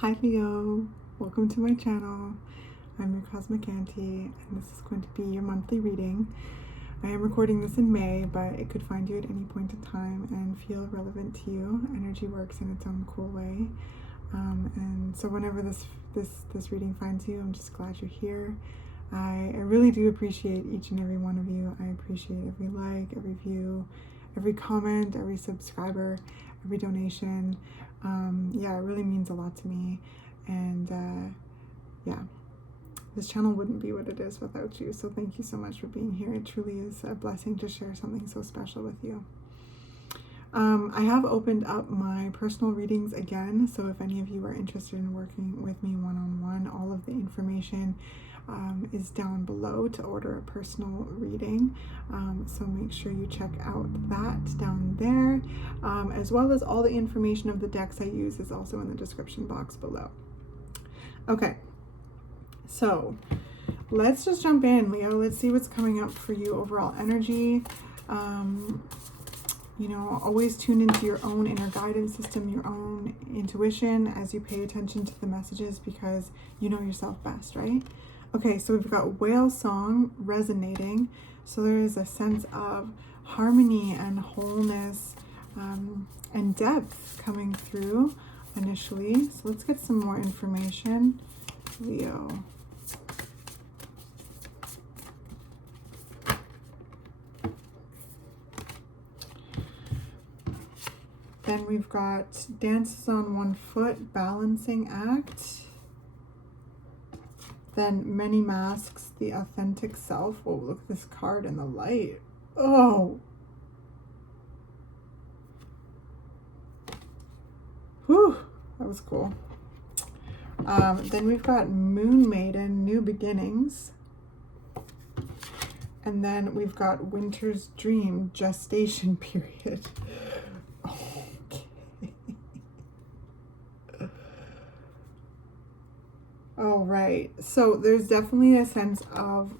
Hi Leo, welcome to my channel. I'm your Cosmic Auntie, and this is going to be your monthly reading. I am recording this in May, but it could find you at any point in time and feel relevant to you. Energy works in its own cool way, and so whenever this reading finds you, I'm just glad you're here. I really do appreciate each and every one of you. I appreciate every like, every view, every comment, every subscriber, every donation. Yeah, it really means a lot to me, and yeah, this channel wouldn't be what it is without you, so thank you so much for being here. It truly is a blessing to share something so special with you. I have opened up my personal readings again, so if any of you are interested in working with me one-on-one, all of the information is down below to order a personal reading, so make sure you check out that down there, as well as all the information of the decks I use is also in the description box below. Okay, so let's just jump in, Leo. Let's see what's coming up for you. Overall energy. You know, always tune into your own inner guidance system, your own intuition as you pay attention to the messages, because you know yourself best, right? Okay, so we've got whale song resonating. So there is a sense of harmony and wholeness and depth coming through initially. So let's get some more information. Leo. Then we've got dances on one foot, balancing act. Then many masks, the authentic self. Oh, look at this card in the light. Oh. Whew, that was cool. Then we've got Moon Maiden, new beginnings. And then we've got Winter's Dream, gestation period. All right, so there's definitely a sense of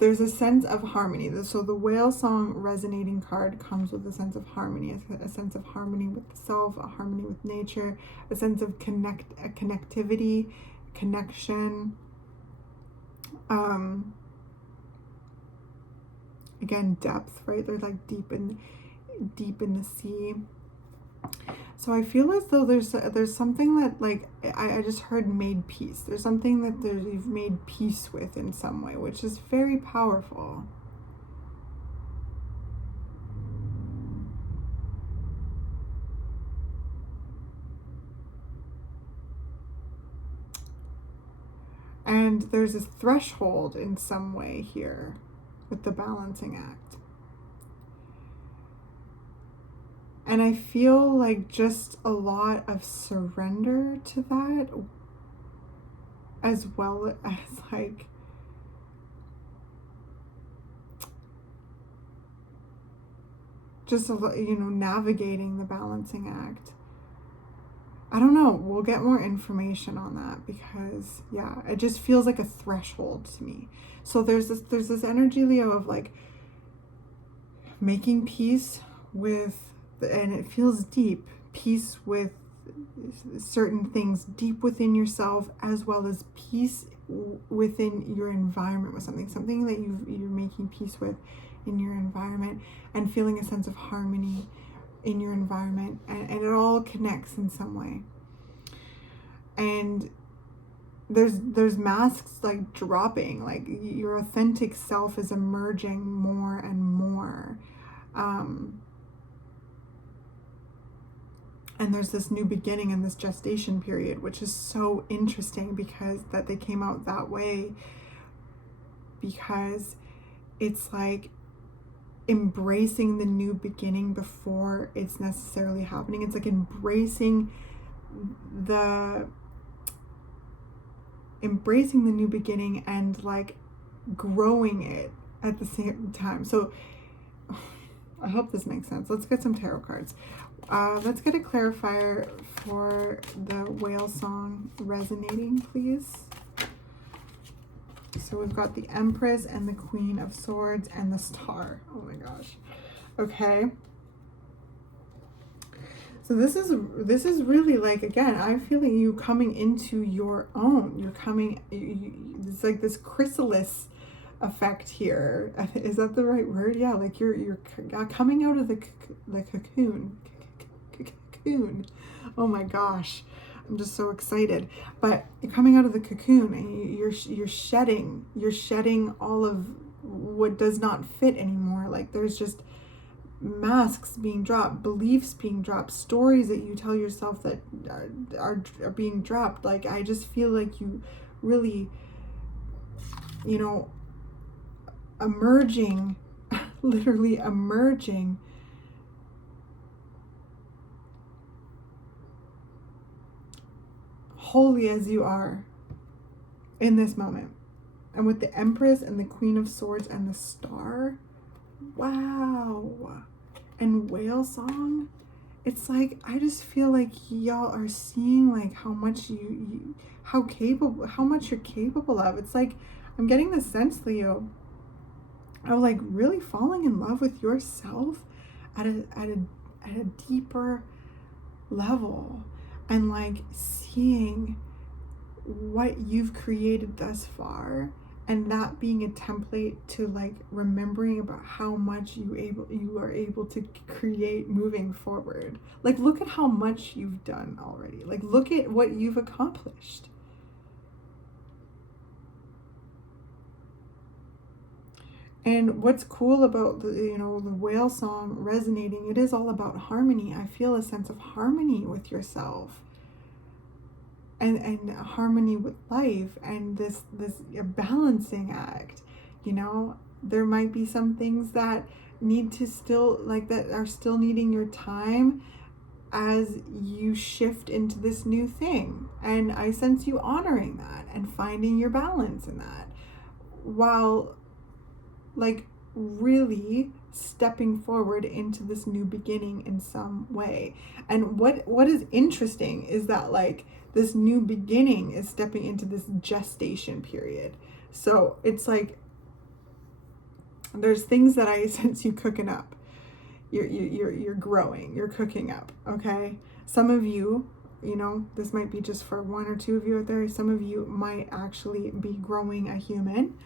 harmony. So the whale song resonating card comes with a sense of harmony, a sense of harmony with the self, a harmony with nature, a sense of connectivity, connection. Again, depth, right? They're like deep in the sea. So I feel as though there's something that, like, I just heard made peace. There's something that you've made peace with in some way, which is very powerful. And there's this threshold in some way here with the balancing act. And I feel like just a lot of surrender to that, as well as like just, you know, navigating the balancing act. I don't know. We'll get more information on that, because yeah, it just feels like a threshold to me. So there's this energy, Leo, of like making peace with, and it feels deep, peace with certain things deep within yourself, as well as peace within your environment with something that you're making peace with in your environment, and feeling a sense of harmony in your environment, and it all connects in some way. And there's masks like dropping, like your authentic self is emerging more and more. And there's this new beginning and this gestation period, which is so interesting, because that they came out that way, because it's like embracing the new beginning before it's necessarily happening. It's like embracing the new beginning and like growing it at the same time. So I hope this makes sense. Let's get some tarot cards. Let's get a clarifier for the whale song resonating, please. So we've got the Empress and the Queen of Swords and the Star. Oh my gosh. Okay. So this is really like, again, I'm feeling you coming into your own. You're coming, it's like this chrysalis effect here. Is that the right word? Yeah, like you're coming out of the cocoon. Cocoon. Oh my gosh, I'm just so excited. But you're coming out of the cocoon, and you're shedding all of what does not fit anymore. Like there's just masks being dropped, beliefs being dropped, stories that you tell yourself that are being dropped. Like I just feel like you really, you know, emerging, literally emerging wholly as you are in this moment. And with the Empress and the Queen of Swords and the Star, wow. And Whale Song, it's like, I just feel like y'all are seeing like how much how much you're capable of. It's like, I'm getting the sense, Leo, of like really falling in love with yourself at a deeper level, and like seeing what you've created thus far, and that being a template to like remembering about how much you are able to create moving forward. Like look at how much you've done already. Like look at what you've accomplished. And what's cool about the, you know, the Whale Song resonating, it is all about harmony. I feel a sense of harmony with yourself, and harmony with life, and this balancing act. You know, there might be some things that need to still, like, that are still needing your time as you shift into this new thing. And I sense you honoring that and finding your balance in that, while like really stepping forward into this new beginning in some way. And what is interesting is that like this new beginning is stepping into this gestation period. So it's like there's things that I sense you cooking up. You're growing, you're cooking up, okay? Some of you, you know, this might be just for one or two of you out there, some of you might actually be growing a human.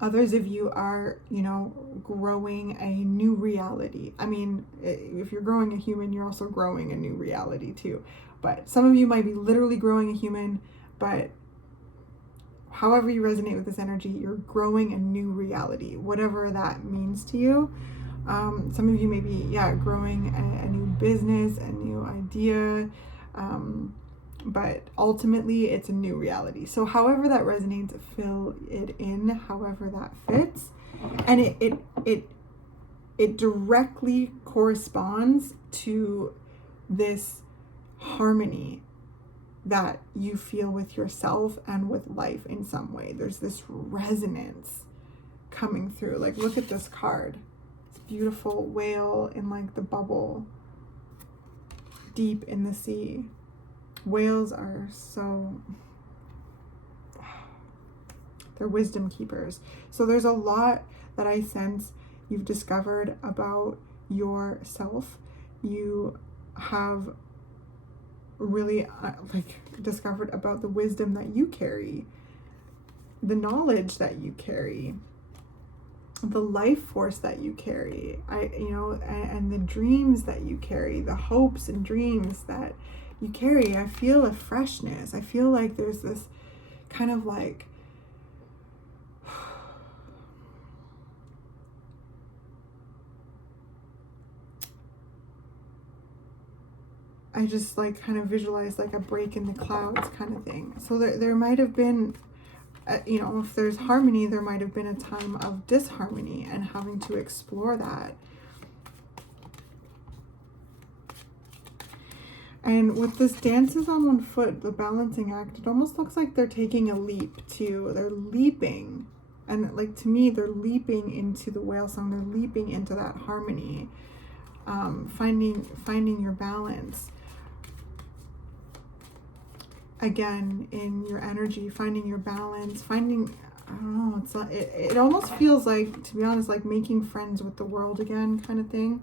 Others of you are, you know, growing a new reality. I mean, if you're growing a human, you're also growing a new reality too. But some of you might be literally growing a human, but however you resonate with this energy, you're growing a new reality, whatever that means to you. Some of you may be, growing a new business, a new idea, but ultimately it's a new reality. So however that resonates, fill it in however that fits. And it directly corresponds to this harmony that you feel with yourself and with life in some way. There's this resonance coming through. Like, look at this card. It's beautiful whale in like the bubble deep in the sea. Whales are so, they're wisdom keepers. So there's a lot that I sense you've discovered about yourself. You have really discovered about the wisdom that you carry, the knowledge that you carry, the life force that you carry, and the dreams that you carry, the hopes and dreams that you carry. I feel a freshness. I feel like there's this kind of like, I just like kind of visualize like a break in the clouds kind of thing. So there might have been, if there's harmony, there might have been a time of disharmony and having to explore that. And with this dances on one foot, the balancing act, it almost looks like they're taking a leap too. They're leaping. And like, to me, they're leaping into the whale song. They're leaping into that harmony, finding your balance. Again, in your energy, finding your balance, I don't know, it's not, it almost feels like, to be honest, like making friends with the world again kind of thing.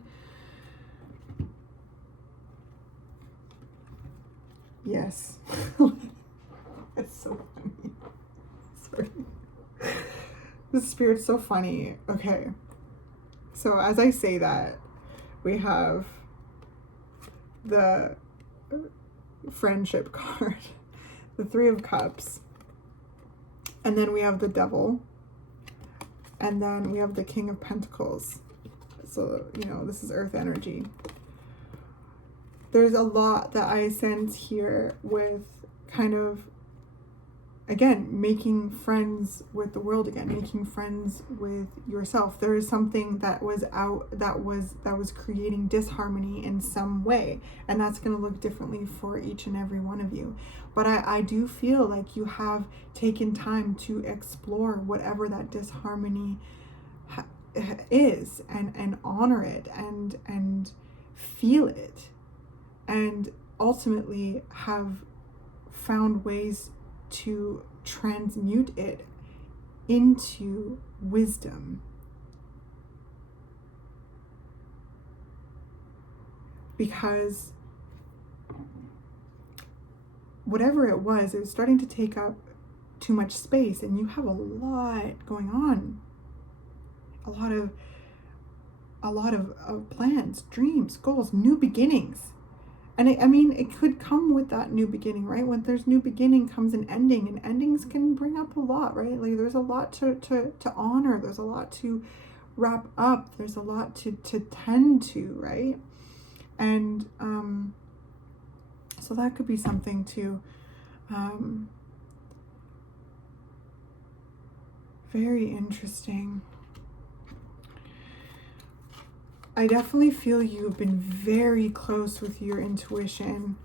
Yes. It's so funny. Sorry. The spirit's so funny. Okay. So as I say that, we have the friendship card, the Three of Cups, and then we have the Devil, and then we have the King of Pentacles. So, you know, this is earth energy. There's a lot that I sense here with kind of, again, making friends with the world again, making friends with yourself. There is something that was out, that was creating disharmony in some way, and that's going to look differently for each and every one of you. But I do feel like you have taken time to explore whatever that disharmony is, and honor it, and feel it, and ultimately have found ways to transmute it into wisdom. Because whatever it was starting to take up too much space, and you have a lot going on. A lot of plans, dreams, goals, new beginnings. And I mean, it could come with that new beginning, right? When there's new beginning comes an ending, and endings can bring up a lot, right? Like there's a lot to honor. There's a lot to wrap up. There's a lot to tend to, right? And so that could be something to very interesting. I definitely feel you've been very close with your intuition,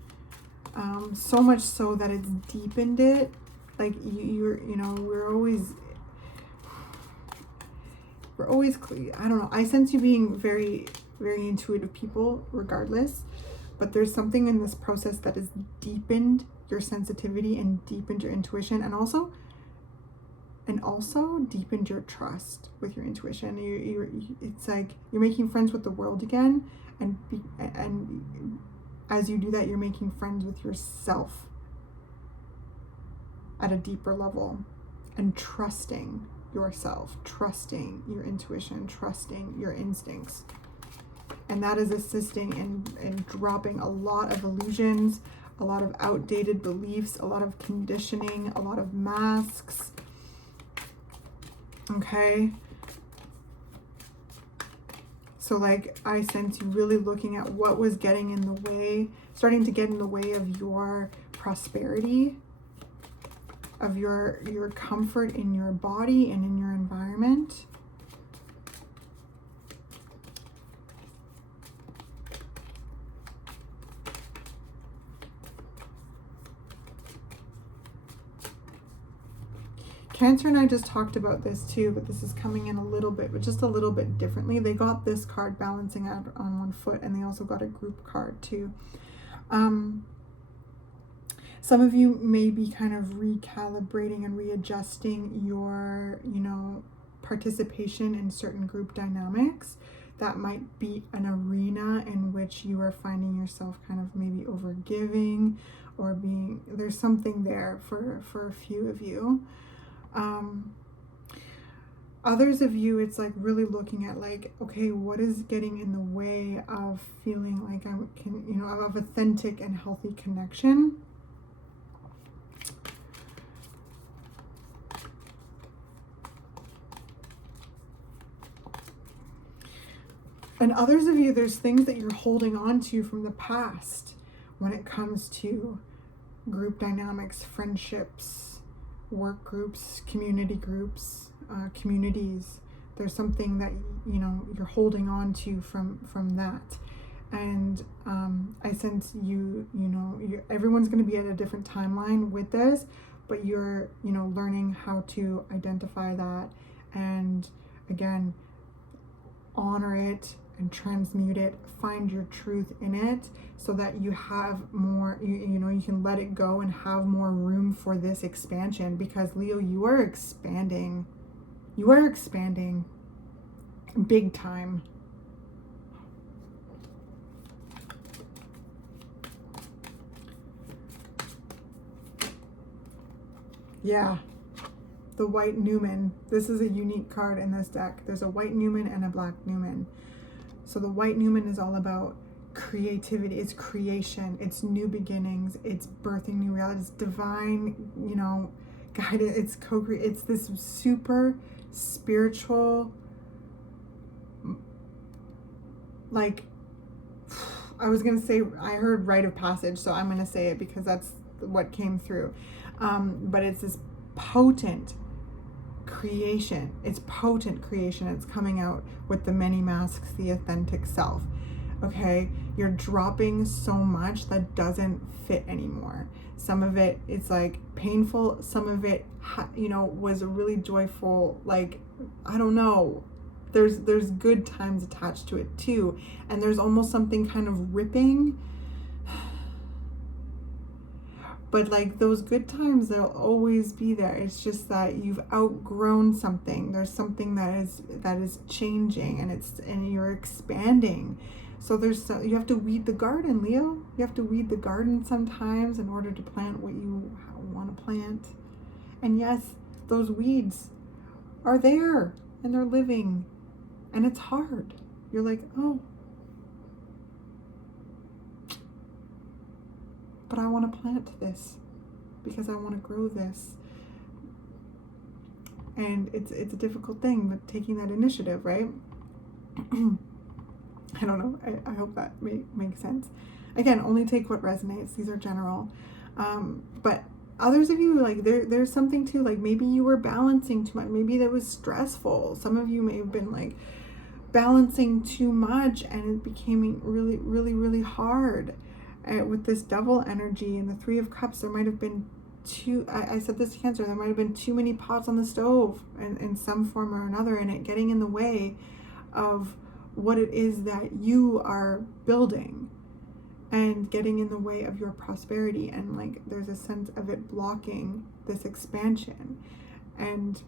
so much so that it's deepened it. Like you know, we're always, I don't know, I sense you being very, very intuitive people regardless, but there's something in this process that has deepened your sensitivity and deepened your intuition, and also deepened your trust with your intuition. It's like you're making friends with the world again, and as you do that, you're making friends with yourself at a deeper level, and trusting yourself, trusting your intuition, trusting your instincts. And that is assisting in dropping a lot of illusions, a lot of outdated beliefs, a lot of conditioning, a lot of masks. Okay. So like I sense you really looking at what was getting in the way, starting to get in the way of your prosperity, of your comfort in your body and in your environment. Cancer and I just talked about this too, but this is coming in a little bit, but just a little bit differently. They got this card balancing out on one foot, and they also got a group card too. Some of you may be kind of recalibrating and readjusting your, you know, participation in certain group dynamics. That might be an arena in which you are finding yourself kind of maybe overgiving, or being, there's something there for a few of you. Others of you, it's like really looking at like, okay, what is getting in the way of feeling like I can, you know, of authentic and healthy connection. And others of you, there's things that you're holding on to from the past when it comes to group dynamics, friendships, work groups, community groups, communities. There's something that, you know, you're holding on to from that. And I sense you know, everyone's going to be at a different timeline with this, but you're, you know, learning how to identify that, and again, honor it and transmute it, find your truth in it, so that you have more, you know, you can let it go and have more room for this expansion. Because Leo, you are expanding big time. Yeah. The white Numen. This is a unique card in this deck. There's a white Numen and a black Numen. So the white Numen is all about creativity. It's creation. It's new beginnings. It's birthing new reality. It's divine, you know, guidance. It's co-create. It's this super spiritual, like, I was going to say, I heard rite of passage, so I'm going to say it because that's what came through. But it's this potent creation. It's potent creation. It's coming out with the many masks, the authentic self. Okay, you're dropping so much that doesn't fit anymore. Some of it, it's like painful. Some of it, you know, was a really joyful, like, I don't know. There's good times attached to it too. And there's almost something kind of ripping. But like those good times, they'll always be there. It's just that you've outgrown something. There's something that is changing, and you're expanding. So you have to weed the garden, Leo. You have to weed the garden sometimes in order to plant what you want to plant. And yes, those weeds are there and they're living, and it's hard. You're like, oh, but I want to plant this because I want to grow this. And it's a difficult thing, but taking that initiative, right? I don't know. I hope that makes sense. Again, only take what resonates. These are general. But others of you, like, there's something too, like maybe you were balancing too much. Maybe that was stressful. Some of you may have been like balancing too much, and it became really, really, really hard. With this Devil energy and the Three of Cups, there might have been I said this to Cancer, there might have been too many pots on the stove in some form or another, and it getting in the way of what it is that you are building, and getting in the way of your prosperity. And like there's a sense of it blocking this expansion. And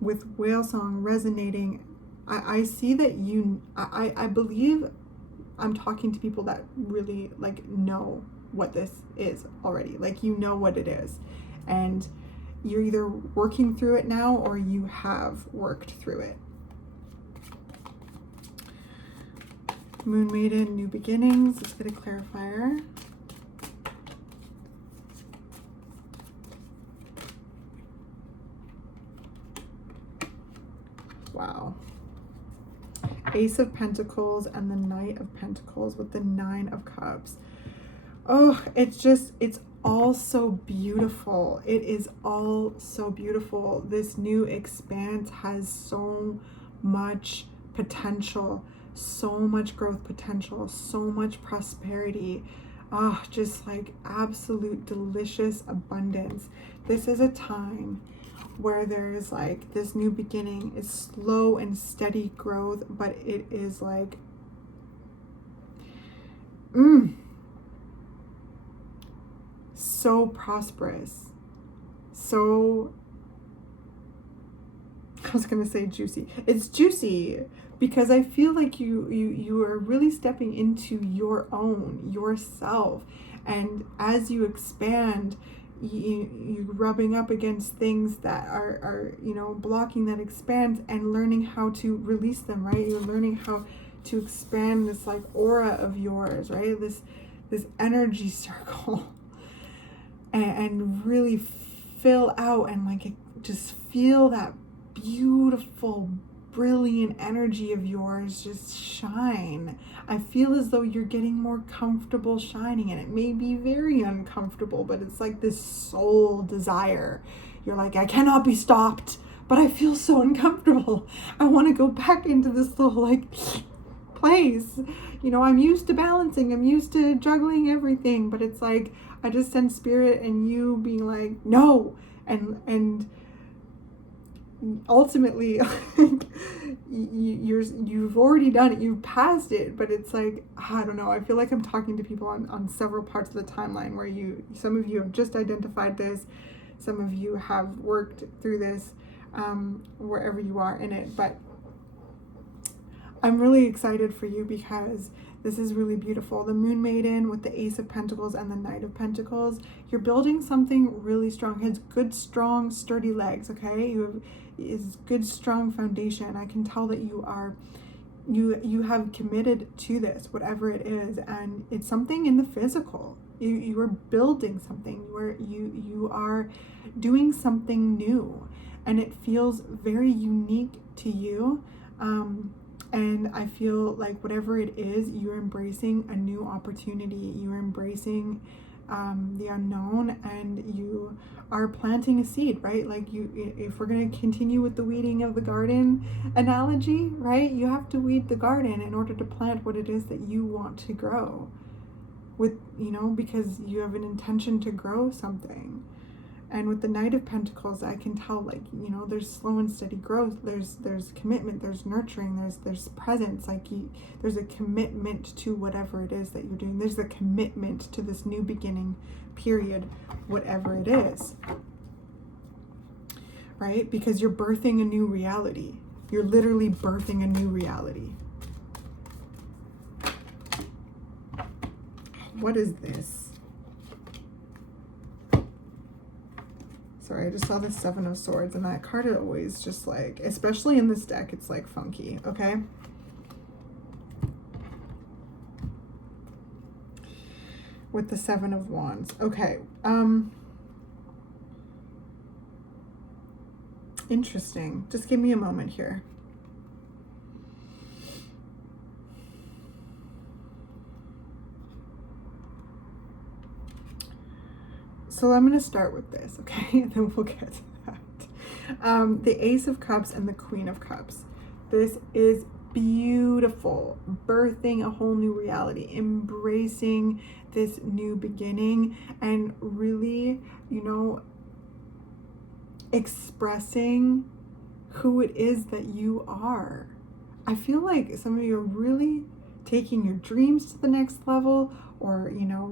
with Whale Song resonating, I see that I believe I'm talking to people that really like know what this is already. Like, you know what it is, and you're either working through it now or you have worked through it. Moon Maiden, new beginnings. Let's get a clarifier. Wow. Ace of Pentacles and the Knight of Pentacles with the Nine of Cups. Oh, it's all so beautiful. It is all so beautiful. This new expanse has so much potential, so much growth potential, so much prosperity. Just like absolute delicious abundance. This is a time where there's like this new beginning. Is slow and steady growth, but it is like so prosperous, so, I was gonna say juicy. It's juicy because I feel like you are really stepping into your own, yourself, and as you expand, you rubbing up against things that are you know, blocking that expanse, and learning how to release them, right? You're learning how to expand this like aura of yours, right? This energy circle, and really fill out and like just feel that beautiful, brilliant energy of yours just shine. I feel as though you're getting more comfortable shining, and it may be very uncomfortable, but it's like this soul desire. You're like, I cannot be stopped, but I feel so uncomfortable. I want to go back into this little like place. You know, I'm used to balancing, I'm used to juggling everything, but it's like I just sense spirit and you being like, no, and ultimately you've already done it, you've passed it, but it's like, I don't know, I feel like I'm talking to people on several parts of the timeline where some of you have just identified this, some of you have worked through this, wherever you are in it. But I'm really excited for you because This is really beautiful. The Moon Maiden with the Ace of Pentacles and the Knight of Pentacles. You're building something really strong. It has good, strong, sturdy legs, okay? Is good, strong foundation. I can tell that you have committed to this, whatever it is, and it's something in the physical. You are building something. You are doing something new, and it feels very unique to you. And I feel like whatever it is, you're embracing a new opportunity. You're embracing the unknown, and you are planting a seed, right? Like if we're going to continue with the weeding of the garden analogy, right? You have to weed the garden in order to plant what it is that you want to grow with, because you have an intention to grow something. And with the Knight of Pentacles, I can tell, like, there's slow and steady growth. There's commitment, there's nurturing, there's presence. Like there's a commitment to whatever it is that you're doing. There's a commitment to this new beginning period, whatever it is. Right? Because you're birthing a new reality. You're literally birthing a new reality. What is this? Sorry, I just saw the Seven of Swords, and that card is always just like, especially in this deck, it's like funky, okay? With the Seven of Wands. Okay. Interesting. Just give me a moment here. So I'm going to start with this, okay? And then we'll get to that. The Ace of Cups and the Queen of Cups. This is beautiful. Birthing a whole new reality. Embracing this new beginning. And really, expressing who it is that you are. I feel like some of you are really taking your dreams to the next level, or,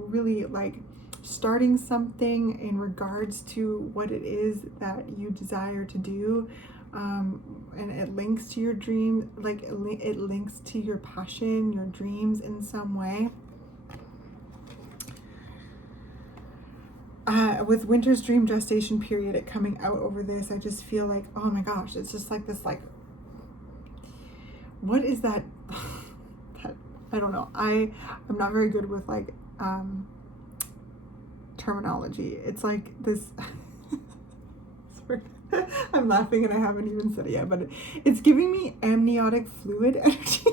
really like starting something in regards to what it is that you desire to do, and it links to your dream, like it links to your passion, your dreams in some way. With Winter's Dream gestation period, it coming out over this, I just feel like, oh my gosh, it's just like this, like, what is that? I don't know. I'm not very good with like terminology. It's like this. Sorry. I'm laughing and I haven't even said it yet, but it's giving me amniotic fluid energy.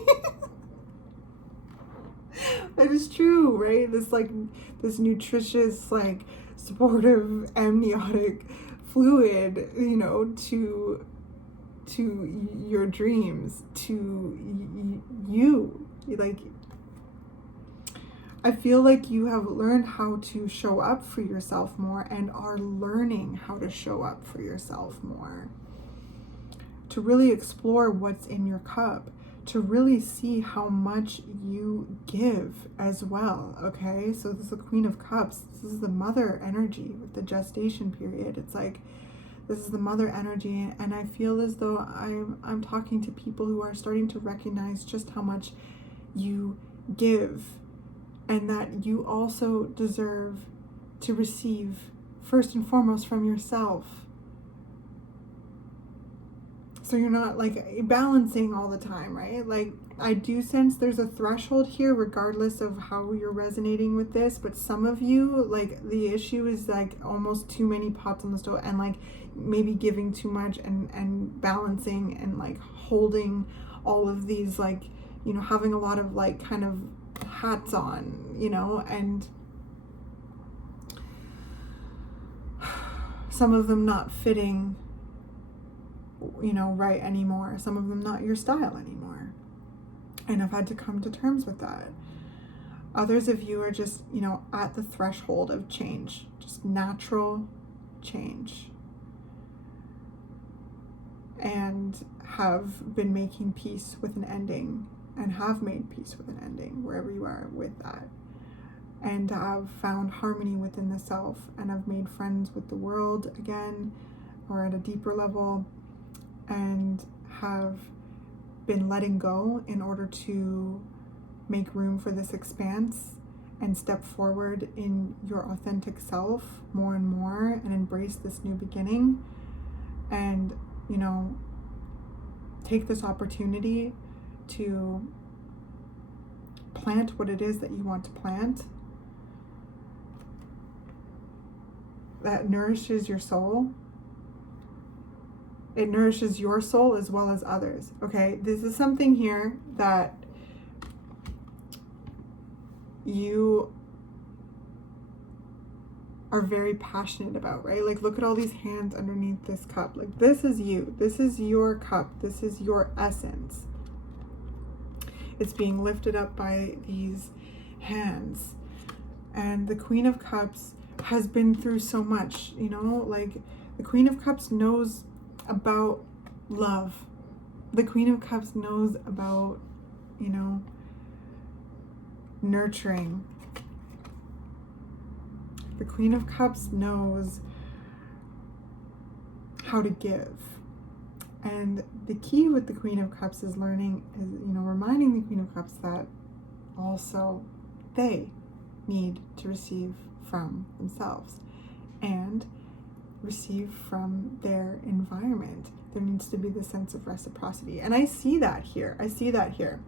That is true, right? This nutritious, like, supportive amniotic fluid, to your dreams, to you. Like, I feel like you have learned how to show up for yourself more, and are learning how to show up for yourself more. To really explore what's in your cup. To really see how much you give as well, okay? So this is the Queen of Cups. This is the mother energy with the gestation period. It's like, this is the mother energy, and I feel as though I'm talking to people who are starting to recognize just how much you give, and that you also deserve to receive first and foremost from yourself. So you're not like balancing all the time, right? Like, I do sense there's a threshold here regardless of how you're resonating with this, but some of you, like, the issue is like almost too many pots on the stove, and like maybe giving too much, and balancing, and like holding all of these, like, having a lot of like kind of hats on, and some of them not fitting, right anymore. Some of them not your style anymore. And I've had to come to terms with that. Others of you are just, at the threshold of change, just natural change. And have been making peace with an ending, and have made peace with an ending wherever you are with that. And have found harmony within the self, and have made friends with the world again, or at a deeper level, and have been letting go in order to make room for this expanse and step forward in your authentic self more and more and embrace this new beginning and, you know, take this opportunity to plant what it is that you want to plant that nourishes your soul. It nourishes your soul as well as others, okay? This is something here that you are very passionate about, right? Like, look at all these hands underneath this cup. Like, this is you. This is your cup. This is your essence. It's being lifted up by these hands. And the Queen of Cups has been through so much, you know? Like, the Queen of Cups knows about love. The Queen of Cups knows about, you know, nurturing. The Queen of Cups knows how to give. And the key with the Queen of Cups is learning, is, you know, reminding the Queen of Cups that also they need to receive from themselves and receive from their environment. There needs to be this sense of reciprocity. And I see that here. I see that here.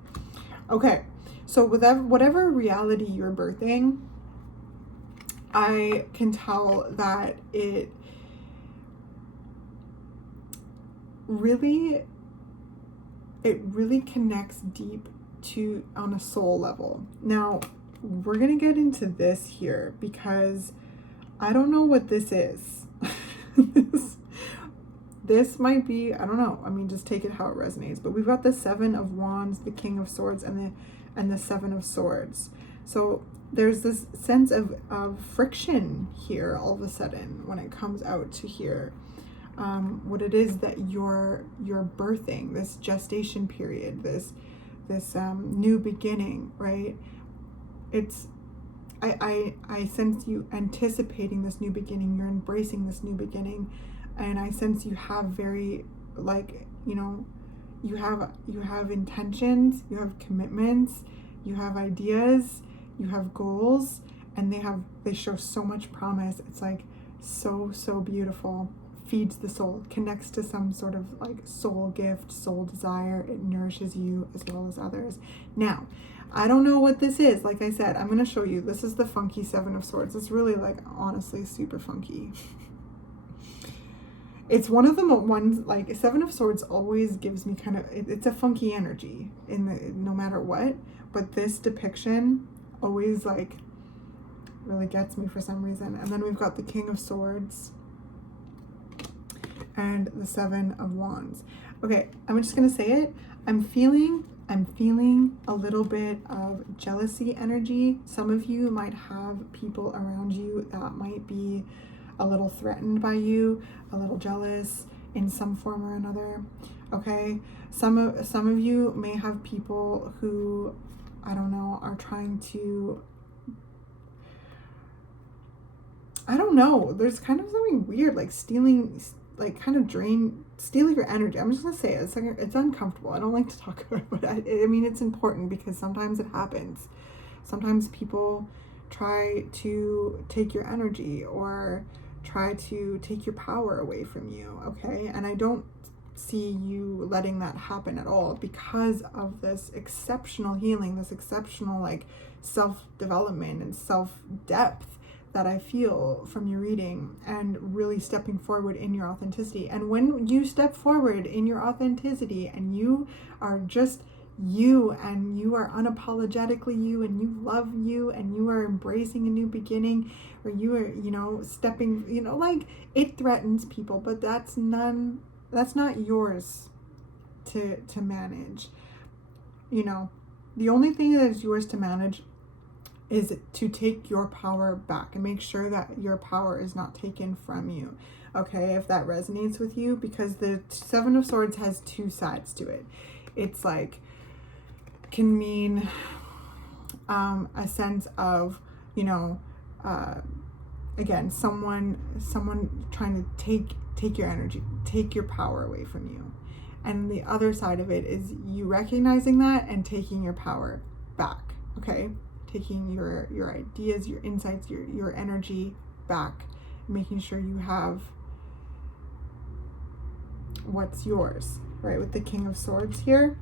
Okay, so with whatever reality you're birthing, I can tell that it really connects deep to on a soul level. Now, we're gonna get into this here because I don't know what this is. This might be, I don't know. I mean, just take it how it resonates. But we've got the Seven of Wands, the King of Swords, and the Seven of Swords. So there's this sense of friction here all of a sudden when it comes out to here. What it is that you're birthing, this gestation period, this new beginning, right? It's I sense you anticipating this new beginning. You're embracing this new beginning, and I sense you have very, like, you know, you have intentions, you have commitments, you have ideas, you have goals, and they show so much promise. It's like so beautiful. Feeds the soul, connects to some sort of like soul gift, soul desire. It nourishes you as well as others. Now, I don't know what this is. Like I said, I'm going to show you. This is the funky Seven of Swords. It's really, like, honestly super funky. It's one of the ones, like, Seven of Swords always gives me kind of, it's a funky energy no matter what. But this depiction always, like, really gets me for some reason. And then we've got the King of Swords and the Seven of Wands. Okay, I'm just gonna say it. I'm feeling a little bit of jealousy energy. Some of you might have people around you that might be a little threatened by you, a little jealous in some form or another. Okay, some of you may have people who, I don't know, are trying to, I don't know, there's kind of something weird, like stealing, like kind of stealing your energy. I'm just gonna say it. It's uncomfortable. I don't like to talk about it, but I mean, it's important because sometimes it happens. Sometimes people try to take your energy or try to take your power away from you, okay? And I don't see you letting that happen at all because of this exceptional healing, this exceptional, like, self-development and self-depth that I feel from your reading, and really stepping forward in your authenticity. And when you step forward in your authenticity and you are just you, and you are unapologetically you, and you love you, and you are embracing a new beginning, or you are, you know, stepping, you know, like, it threatens people, but that's not yours to manage. You know, the only thing that is yours to manage is to take your power back and make sure that your power is not taken from you. Okay, if that resonates with you, because the Seven of Swords has two sides to it. It's like, can mean a sense of, you know, again, someone trying to take your energy, take your power away from you. And the other side of it is you recognizing that and taking your power back, okay? Taking your ideas, your insights, your energy back, making sure you have what's yours, right? With the King of Swords here.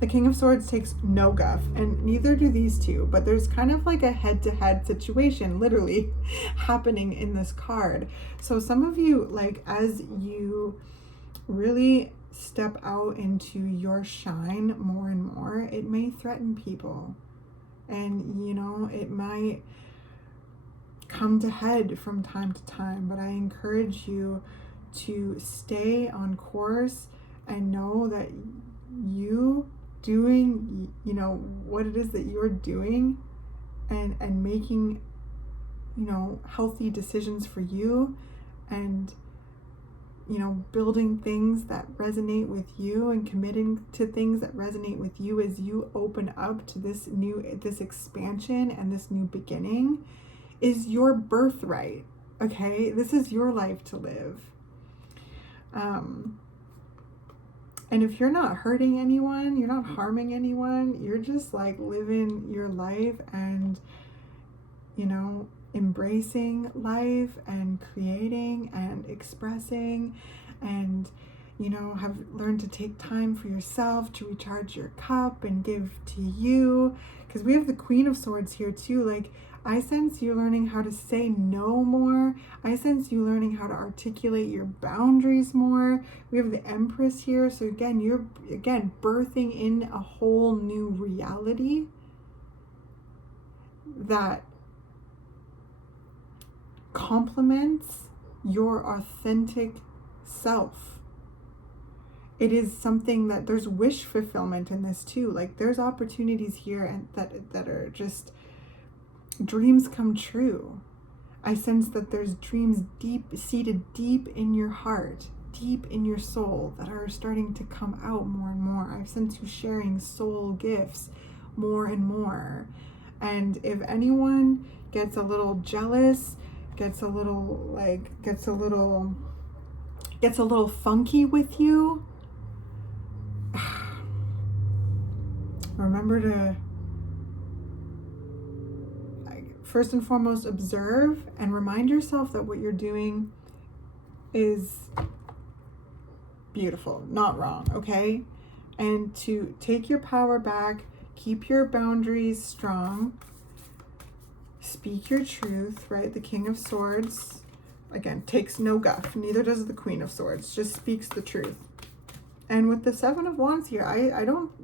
The King of Swords takes no guff, and neither do these two, but there's kind of like a head-to-head situation literally happening in this card. So some of you, like, as you really step out into your shine more and more, it may threaten people, and you know, it might come to head from time to time, but I encourage you to stay on course and know that you doing, you know, what it is that you're doing, and making, you know, healthy decisions for you, and, you know, building things that resonate with you and committing to things that resonate with you as you open up to this expansion and this new beginning is your birthright. Okay, this is your life to live. And if you're not hurting anyone, you're not harming anyone, you're just like living your life and, you know, embracing life and creating and expressing, and, you know, have learned to take time for yourself to recharge your cup and give to you. Because we have the Queen of Swords here too. Like, I sense you learning how to say no more. I sense you learning how to articulate your boundaries more. We have the Empress here. So again, you're birthing in a whole new reality that complements your authentic self. It is something that there's wish fulfillment in this too. Like, there's opportunities here and that are just dreams come true. I sense that there's dreams seated deep in your heart, deep in your soul, that are starting to come out more and more. I sense you sharing soul gifts more and more. And if anyone gets a little jealous, gets a little funky with you, remember to first and foremost observe and remind yourself that what you're doing is beautiful, not wrong, okay? And to take your power back, keep your boundaries strong, speak your truth, right? The King of Swords, again, takes no guff, neither does the Queen of Swords, just speaks the truth. And with the Seven of Wands here,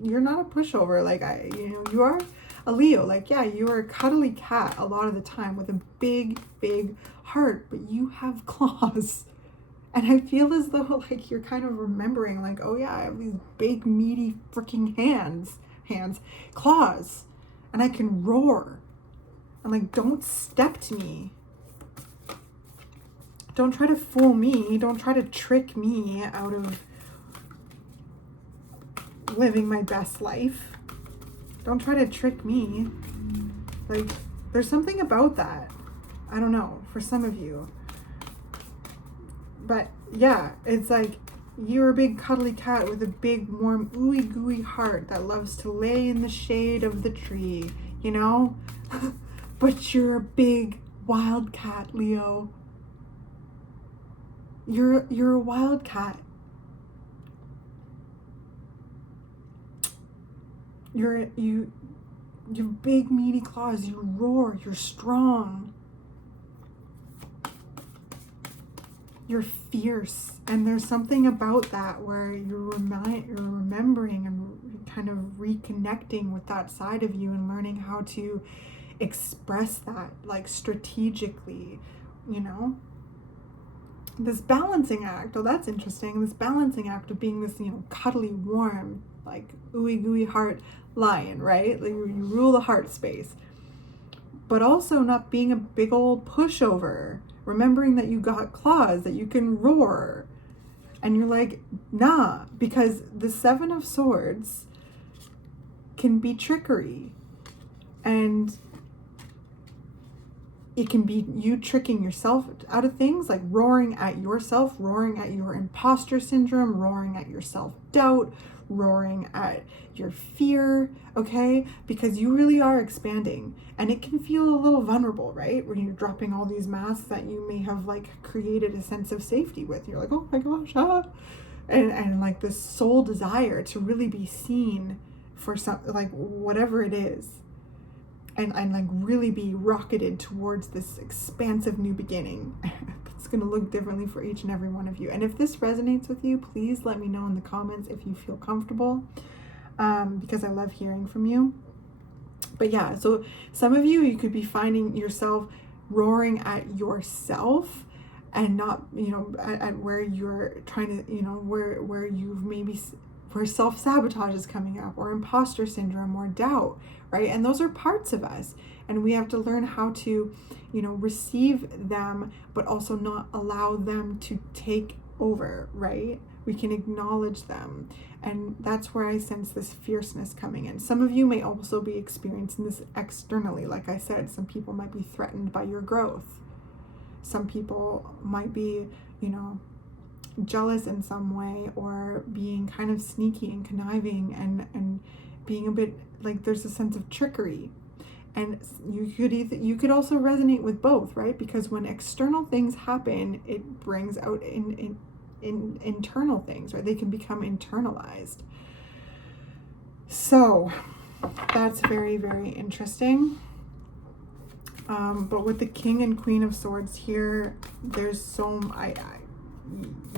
you're not a pushover. Like, you are a Leo. Like, yeah, you are a cuddly cat a lot of the time with a big, big heart, but you have claws. And I feel as though, like, you're kind of remembering, like, oh yeah, I have these big, meaty freaking claws, and I can roar. And, like, don't step to me. Don't try to fool me. Don't try to trick me out of living my best life. Don't try to trick me. Like, there's something about that. I don't know, for some of you. But yeah, it's like you're a big cuddly cat with a big warm ooey gooey heart that loves to lay in the shade of the tree, you know? But you're a big wild cat, Leo. You're a wild cat. You have big meaty claws, you roar, you're strong. You're fierce, and there's something about that where you're remembering and kind of reconnecting with that side of you and learning how to express that, like, strategically, you know? This balancing act, oh, that's interesting. This balancing act of being this, you know, cuddly, warm, like, ooey gooey heart lion, right? Like, you rule the heart space, but also not being a big old pushover, remembering that you got claws, that you can roar. And you're like, nah, because the Seven of Swords can be trickery. And it can be you tricking yourself out of things, like roaring at yourself, roaring at your imposter syndrome, roaring at your self-doubt, roaring at your fear, okay? Because you really are expanding, and it can feel a little vulnerable, right? When you're dropping all these masks that you may have like created a sense of safety with. You're like, oh my gosh, and like this soul desire to really be seen for some, like whatever it is. And like really be rocketed towards this expansive new beginning. It's going to look differently for each and every one of you. And if this resonates with you, please let me know in the comments if you feel comfortable, because I love hearing from you. But yeah, so some of you could be finding yourself roaring at yourself and not, at where you're trying to, where you've maybe, where self-sabotage is coming up, or imposter syndrome, or doubt, right? And those are parts of us, and we have to learn how to, receive them, but also not allow them to take over, right? We can acknowledge them, and that's where I sense this fierceness coming in. Some of you may also be experiencing this externally. Like I said, some people might be threatened by your growth. Some people might be, jealous in some way, or being kind of sneaky and conniving, and being a bit like there's a sense of trickery. And you could also resonate with both, right? Because when external things happen, it brings out in internal things, right? They can become internalized. So that's very, very interesting. But with the King and Queen of Swords here, there's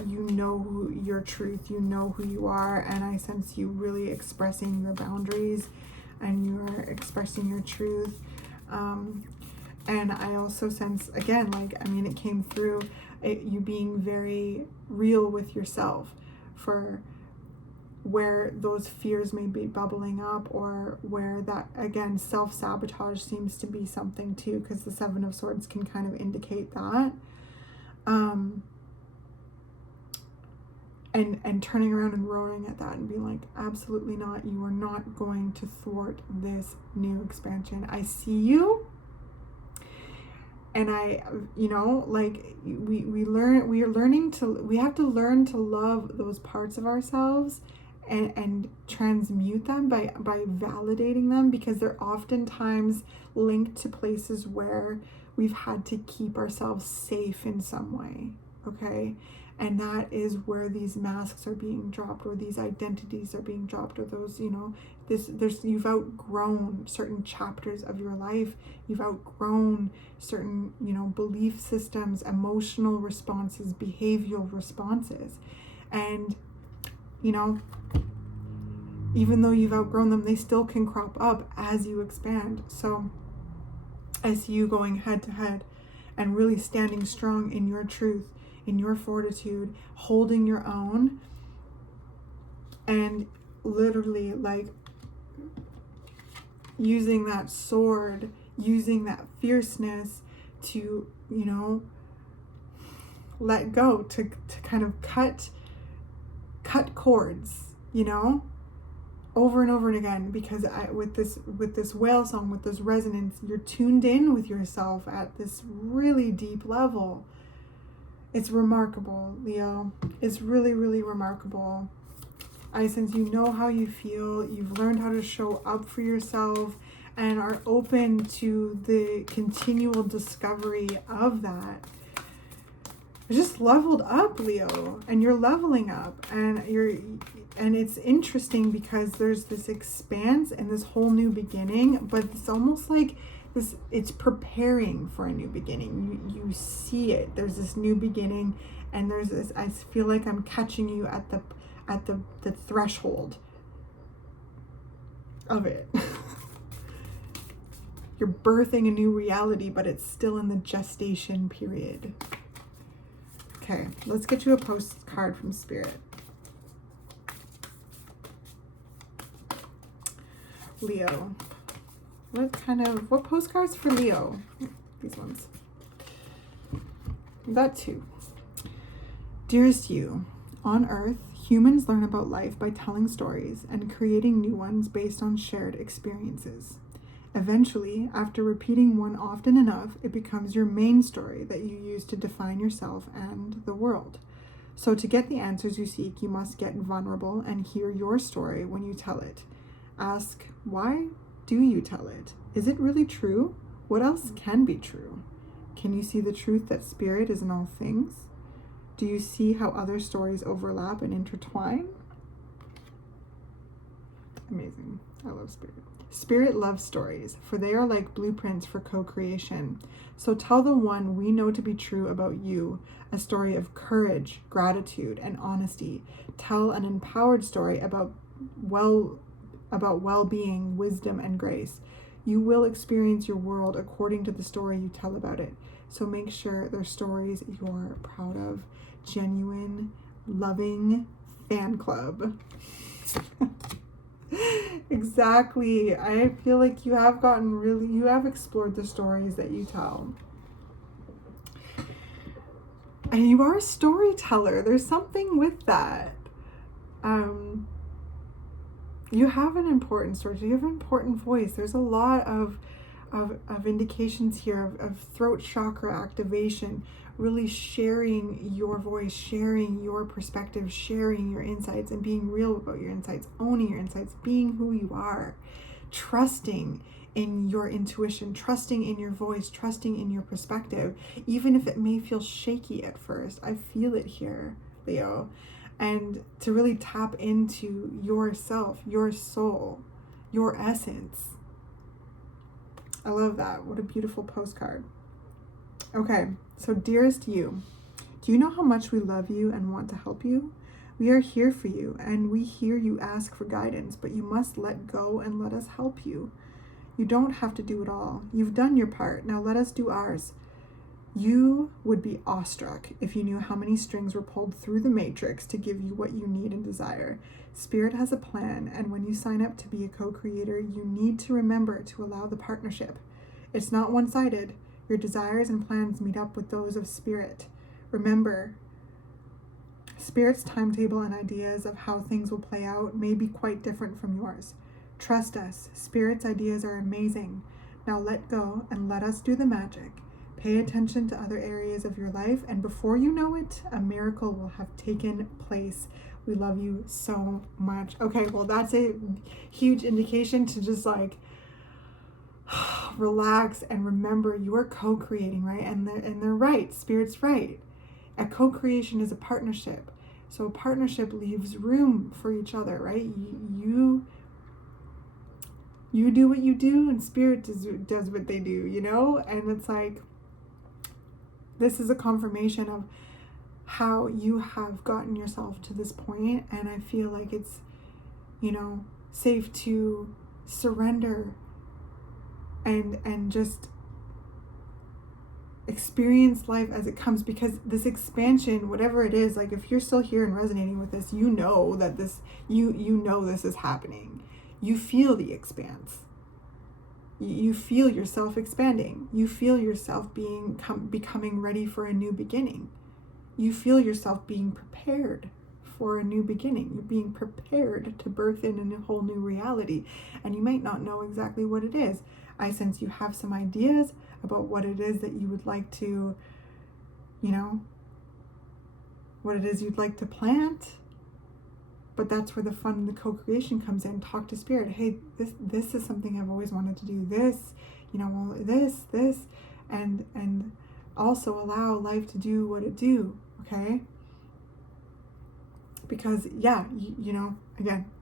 you know your truth, you know who you are, and I sense you really expressing your boundaries, and you're expressing your truth. And I also sense, again, it came through you being very real with yourself for where those fears may be bubbling up, or where that, again, self-sabotage seems to be something too, because the Seven of Swords can kind of indicate that. And turning around and roaring at that and being like, absolutely not, you are not going to thwart this new expansion. I see you. And we have to learn to love those parts of ourselves and transmute them by validating them, because they're oftentimes linked to places where we've had to keep ourselves safe in some way, okay? And that is where these masks are being dropped, or these identities are being dropped, or those, you've outgrown certain chapters of your life. You've outgrown certain, belief systems, emotional responses, behavioral responses. And, even though you've outgrown them, they still can crop up as you expand. So I see you going head to head and really standing strong in your truth, in your fortitude, holding your own, and literally using that sword, using that fierceness to, let go, to kind of cut cords, over and over and again, because with this whale song, with this resonance, you're tuned in with yourself at this really deep level. It's remarkable, Leo. It's really, really remarkable. I sense you know how you feel. You've learned how to show up for yourself and are open to the continual discovery of that. You're just leveled up, Leo, and you're leveling up, and it's interesting because there's this expanse and this whole new beginning, but it's almost like it's preparing for a new beginning. You see it. There's this new beginning, and there's this, I feel like I'm catching you at the threshold of it. You're birthing a new reality, but it's still in the gestation period. Okay, let's get you a postcard from Spirit. Leo. What postcards for Leo? These ones. We've got two. Dearest you, on Earth, humans learn about life by telling stories and creating new ones based on shared experiences. Eventually, after repeating one often enough, it becomes your main story that you use to define yourself and the world. So to get the answers you seek, you must get vulnerable and hear your story when you tell it. Ask, why do you tell it? Is it really true? What else can be true? Can you see the truth that spirit is in all things? Do you see how other stories overlap and intertwine? Amazing. I love spirit. Spirit loves stories, for they are like blueprints for co-creation. So tell the one we know to be true about you a story of courage, gratitude, and honesty. Tell an empowered story about well-being, wisdom, and grace. You will experience your world according to the story you tell about it. So make sure they're stories you're proud of. Genuine, loving fan club. Exactly. I feel like you have explored the stories that you tell. And you are a storyteller. There's something with that. You have an important story. You have an important voice. There's a lot of indications here of throat chakra activation, really sharing your voice, sharing your perspective, sharing your insights, and being real about your insights, owning your insights, being who you are, trusting in your intuition, trusting in your voice, trusting in your perspective, even if it may feel shaky at first. I feel it here, Leo. And to really tap into yourself, your soul, your essence. I love that. What a beautiful postcard. Okay, so dearest you, do you know how much we love you and want to help you? We are here for you, and we hear you ask for guidance, but you must let go and let us help you. You don't have to do it all. You've done your part. Now let us do ours. You would be awestruck if you knew how many strings were pulled through the matrix to give you what you need and desire. Spirit has a plan, and when you sign up to be a co-creator, you need to remember to allow the partnership. It's not one-sided. Your desires and plans meet up with those of Spirit. Remember, Spirit's timetable and ideas of how things will play out may be quite different from yours. Trust us. Spirit's ideas are amazing. Now let go and let us do the magic. Pay attention to other areas of your life, and before you know it, a miracle will have taken place. We love you so much. Okay, well, that's a huge indication to just like relax and remember you are co-creating, right? And they're right. Spirit's right. A co-creation is a partnership. So a partnership leaves room for each other, right? You do what you do, and Spirit does what they do, you know? And it's like, this is a confirmation of how you have gotten yourself to this point, and I feel like it's, safe to surrender and just experience life as it comes, because this expansion, whatever it is, like if you're still here and resonating with this, you know that this is happening. You feel the expanse. You feel yourself expanding. You feel yourself becoming ready for a new beginning. You feel yourself being prepared for a new beginning. You're being prepared to birth in a whole new reality. And you might not know exactly what it is. I sense you have some ideas about what it is that you would like to, what it is you'd like to plant. But that's where the fun and the co-creation comes in. Talk to Spirit. Hey, this is something I've always wanted to do. This, this, and also allow life to do what it do. Okay. Because again,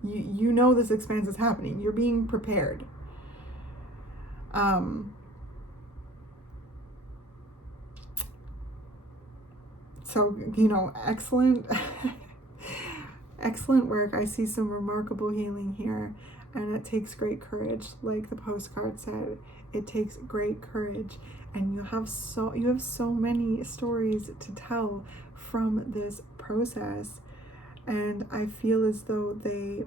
you know this expanse is happening. You're being prepared. So, excellent. Excellent work. I see some remarkable healing here, and it takes great courage. Like the postcard said, it takes great courage, and you have so many stories to tell from this process, and I feel as though they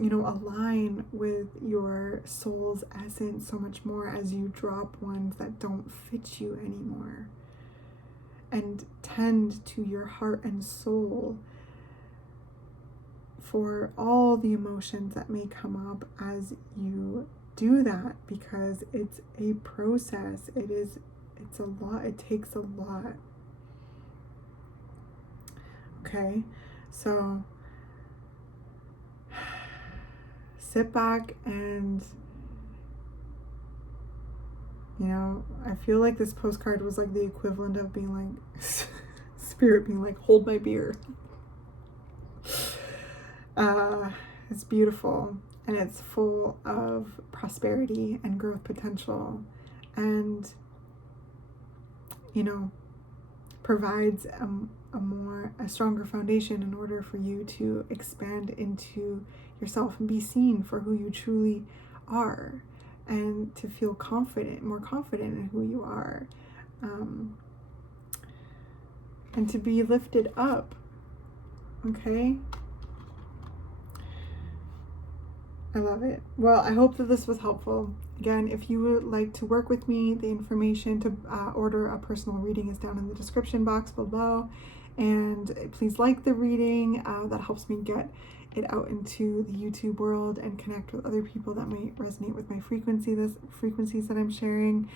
align with your soul's essence so much more as you drop ones that don't fit you anymore, and tend to your heart and soul for all the emotions that may come up as you do that because it's a process. It's a lot. It takes a lot. Okay, so sit back and, you know, I feel like this postcard was like the equivalent of being like, spirit being like, hold my beer. It's beautiful, and it's full of prosperity and growth potential, and, you know, provides a stronger foundation in order for you to expand into yourself and be seen for who you truly are, and to feel more confident in who you are, and to be lifted up. Okay? I love it. Well, I hope that this was helpful. Again, if you would like to work with me, the information to order a personal reading is down in the description box below. And please like the reading. That helps me get it out into the YouTube world and connect with other people that might resonate with my frequencies that I'm sharing.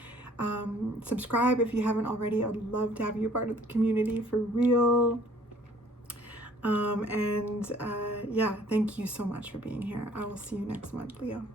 Subscribe if you haven't already. I would love to have you a part of the community for real. Yeah, thank you so much for being here. I will see you next month, Leo.